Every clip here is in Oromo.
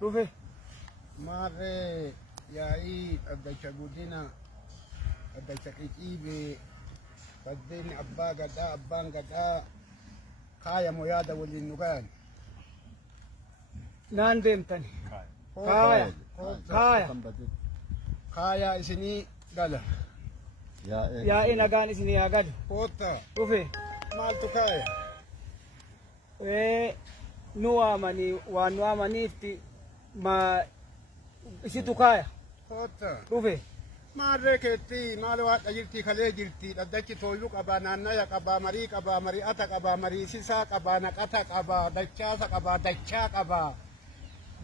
Dhufe. Maarree yaa'ii addacha guddina addacha qiciibee saddeen abbaa gadaa abbaan gadaa kaaya moo yaada waliin nu gayan. Naan deemtani. Kaaya. Kaaya. Kaaya isinii gala. Yaa'ii nagaan isinii haa galu. Koota. Dhufe. Maaltu kaaya? Nu waamanii waan nu waamaniifti isitu kaaya. Koota. Dhufe. Maarree keetti maal waaqa jirti kalee jirti dhaddachi tooyuu qabaa naannaya qabaa marii qabaa mari'ata qabaa mariisisaa qabaa naqata qabaa dachaasa qabaa dachaa qabaa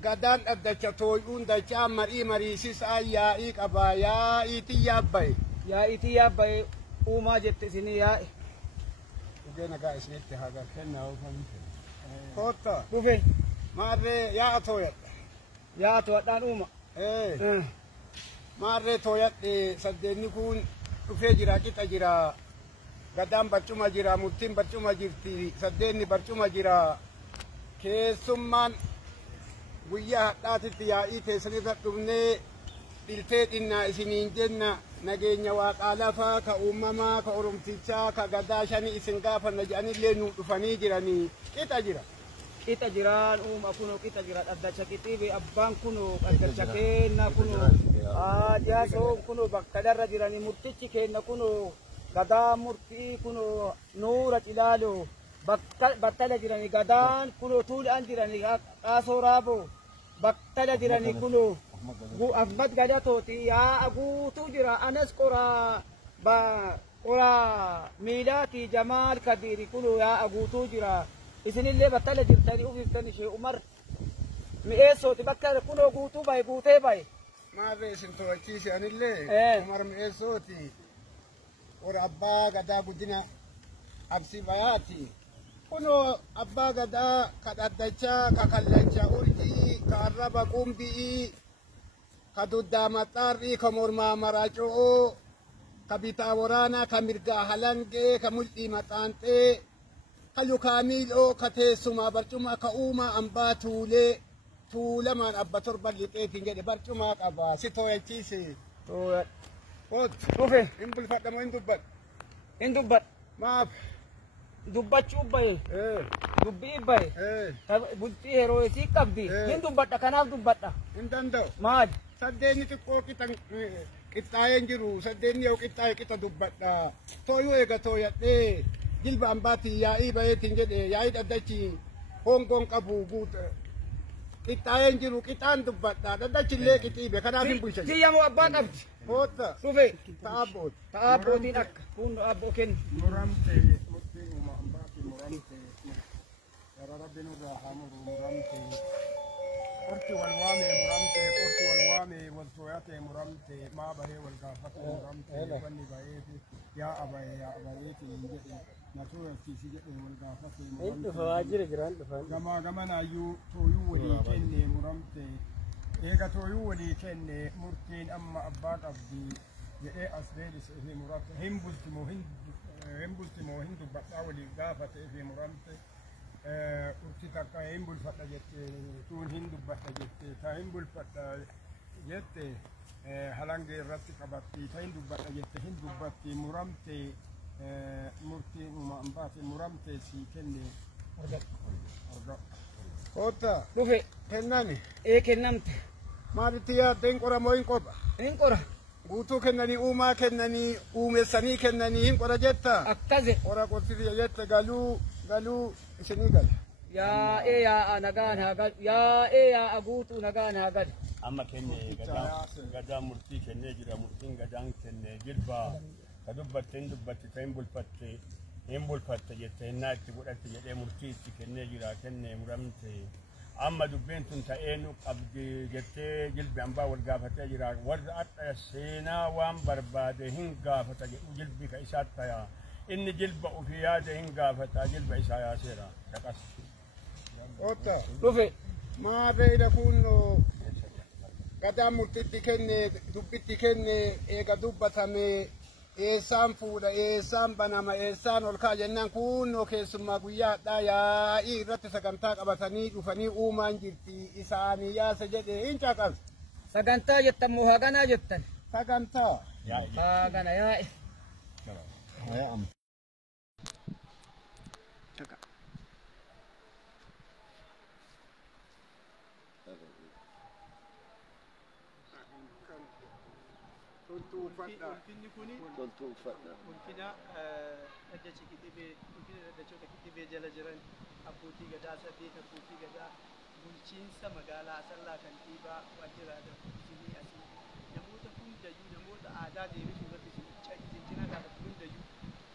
gadaan dhaddacha tooyuun dachaa marii mariisisaa yaa'ii qabaa yaa'iitii yaabbaye. Yaa'iitii yaabbaye uumaa jette isinii yaa'e. Dhugee nagaa isinitti haga kennaa oofamte. Koota. Dhufe. Maarree yaa'a tooyadha. Yaa'a tooyadhaan uuma. Maarree tooyadhe saddeenni kun dhufee jira qixa jira gadaan barcuma jira murtiin barcuma jirti saddeenni barcuma jira keessummaan guyyaa hadhaatitti yaa'ii teessanirra dhufnee dhiltee dhinnaa isiniin jenna nageenya waaqaa lafaa ka uumamaa ka oromtichaa ka gadaa shanii isin gaafanna jedhanillee nu dhufanii jiranii qixa jira. Kita jiran kuno kita jiran addacha qitiibe abbaan kuno addacha kenna kuno jaaso kuno bakka darra jirani murtichi kenna kuno gadaa murtii kuno nuura cilaalo battala jirani gadaan kuno tuulaan jirani qaasoo raabo battala jirani kuno Ahmad Gadatooti yaa guutuu jira anas qoraa qoraa miilaati Jamaal Kabiiri kuno yaa guutuu jira. Isin illee battala jirtanii ufiftanii shee Umar mi'eessooti bakka kunoo guutuu bahe guutee bahe. Maarree isin to'achiise anillee Umar mi'eessooti warra abbaa gadaa guddina absi bayaati. Kunoo abbaa gadaa ka dhaddachaa ka kallacha urjii ka arraba qumbii ka duddaa maxxaarrii ka mormaa maraacoo ka bitaa waraanaa ka mirgaa halangee ka mul'ii maxaanxee. Kayu kaamiloo ka teessuma barcuma ka uumaa ambaa tuulee tuulamaan abba torban lixeetiin jedhe barcuma qaba si tooyachiise. Dhufe. Hin bulfadha moo hin dubbadha? Hin dubbadha. Maaf? Dubbachuu bahe. Dubbii bahe. Bultii yeroo isii qabdi. Hin dubbadha kanaaf dubbadha. Hin danda'u. Maali? Saddeenni xiqqoo qixxaayeen jiru saddeenni yoo qixxaaye qixa dubbadha. Tooyuu eega tooyadhee. Jilba ambaati yaa'ii baheetiin jedhe yaa'ii dhaddachi hongoon qabu guuta qixxaayeen jiru qixaan dubbadha dhaddachi illee qixiibe kanaaf hin bulchan. Siyyamoo abbaa qabdi. Koota. Dhufe. Ta'abbooti. Ta'abbootiin akka kun abboo kennu. Muramte murtiin uuma ambaati muramte yara rabbiin irraa haa muru muramte qorti wal waame muramte qorti wal waame wal tooyate muramte maa bahee wal gaafate muramte wanni baheefi yaa abayeetiin jedhe. Natuu yaftiisi jedhe wal gaafate muramte. Dhufa waajjira jiraan dhufan. Gamaa gamanaayyuu tooyuu walii kenne muramte. Eega tooyuu walii kenne murtiin amma abbaa qabdi jedhee as deebise fi muramte. Hin bultimoo hin dubbadhaa walii gaafate fi muramte. Urti takka hin bulfadha jette tuun hin dubbadha jette ta hin bulfadha jette halangee irratti qabatti ta hin dubbadha jette hin dubbatti muramte. Murtiin uuma ambaati muramtee sii kenne arga. Koota. Dhufe. Kennani. Kennamte. Maalitti yaadde hin qora moo hin qopha? Hin qora. Guutuu kennanii uumaa kennanii uumessanii kennanii hin qora jetta. Akkase. Qora qorsiti jette galuu isinii gala. Yaa'ee yaa'a nagaan haa galu. Yaa'ee yaa'a guutuu nagaan haa galu. Amma kenne gadaa murtii kennee jira murtiin gadaan kenne jilbaa. Ka dubbatte hin dubbatte ta hin bulfatte jette hinnaa itti godhatte jedhee murtii itti kennee jira kenne muramte amma dubbeen tun ta'ee nu qabdi jettee jilbi ambaa wal gaafatee jira warra adda seenaa waan barbaade hin gaafata jedhu jilbi ka isaatti ta'a inni jilba ofii yaade hin gaafata jilba isaa yaaseera dhaqas. Koota. Dhufe. Maarree kun gadaan murtiitti kenne dubbitti kenne eega dubbatame eessaan fuudha eessaan banama eessaan ol ka'a jennaan kunnoo keessummaa guyyaadhaa yaa'ii irratti sagantaa qabatanii dhufanii uumaan jirti isaanii yaasa jedhe hin caqas. Sagantaa jettan moo haganaa jettan? Sagantaa. Hagana yaa'i. Ulfinni kuni ulfina dhaddacha kitibee jala jiran abbootii gadaa saddeet abbootii gadaa bulchiinsa magaalaa Asallaa kantiibaa waajjira isinii asii namoota hundayyuu namoota aadaa deebisuu irratti cincina gaafatu hundayyuu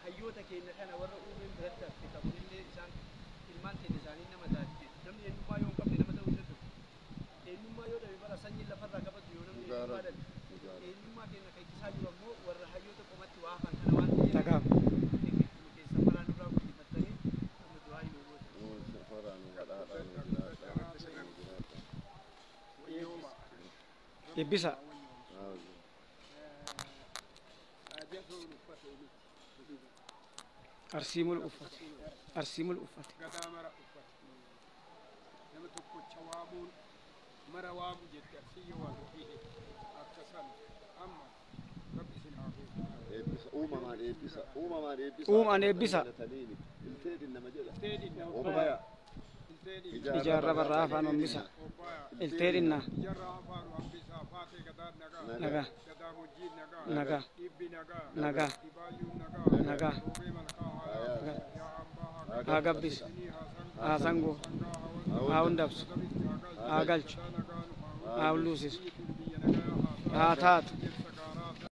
hayyoota keenya kana warra uumeen biratti hafe qabnillee isaan ilmaan keenya isaanii nama taate namni eenyummaa yoo hin qabne nama ta'uu danda'u eenyummaa yoo dhabe bara sanyii lafarraa qabatu yoo namni eenyummaa dhabe eenyummaa keenya keessaa jiru ammoo warra hayyoota qomatti waa hafan kana waan ta'eef keessa maraan irraa guddifattanii amma du'aa yoo Ebbisa. Arsiimul uffate. Arsiimul uffate. gadaa mara uffate nama tokkocha waamuun mara waamu jette arsiyya waa dubbii akka sana amma rabbi isin haa eebbisa uumamaan eebbisa Uumaan eebbisa. ilteedhin nama jedha fuudhu obaya Ijaarra barraa afaan hombisa. Ilteedhinna. ijarraa afaanu hambisaa faatee gadaa nagaa Nagaa. gadaa mujjiin nagaa Nagaa. dhibbi nagaa Nagaa. dhibaayyuun Nagaa. nagaa roobee malkaa haa yaa ambaa Haa gabbisa. sinii Haa sangoo. Haa hundabsu. Haa galchu. Haa ulluusisu. Haa taatu.